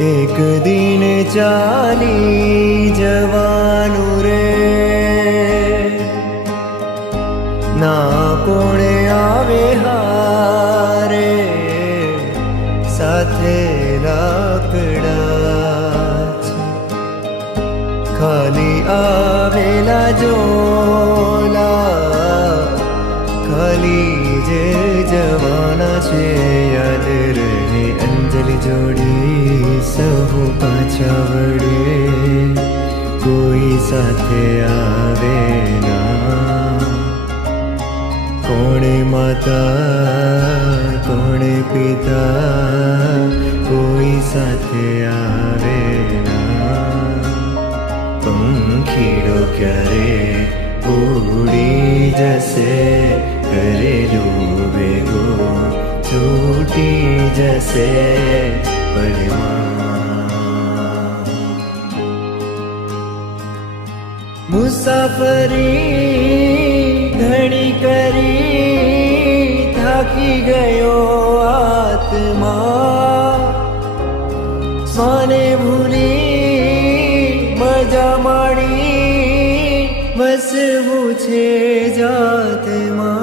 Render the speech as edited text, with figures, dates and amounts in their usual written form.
એક દિન ચાલી જવાનું રે, ના કોણે આવે હારે, સાથે લાકડા છે. ખાલી આવેલા જોલા, ખાલી જે જવાના છે. યાદ રહે અંજલિ જોડી સહુ પાછા વળે, કોઈ સાથે આવે ના. કોણે માતા કોણે પિતા, કોઈ સાથે આવે ના. પંખીડો ક્યારે ઉડી જશે, કરેલું ભેગો છૂટી જશે પળમાં. મુસાફરી ઘણી કરી થાકી ગયો આત્મા, સ્વાને ભૂલી મજા માણી વસવું છે જાતમાં.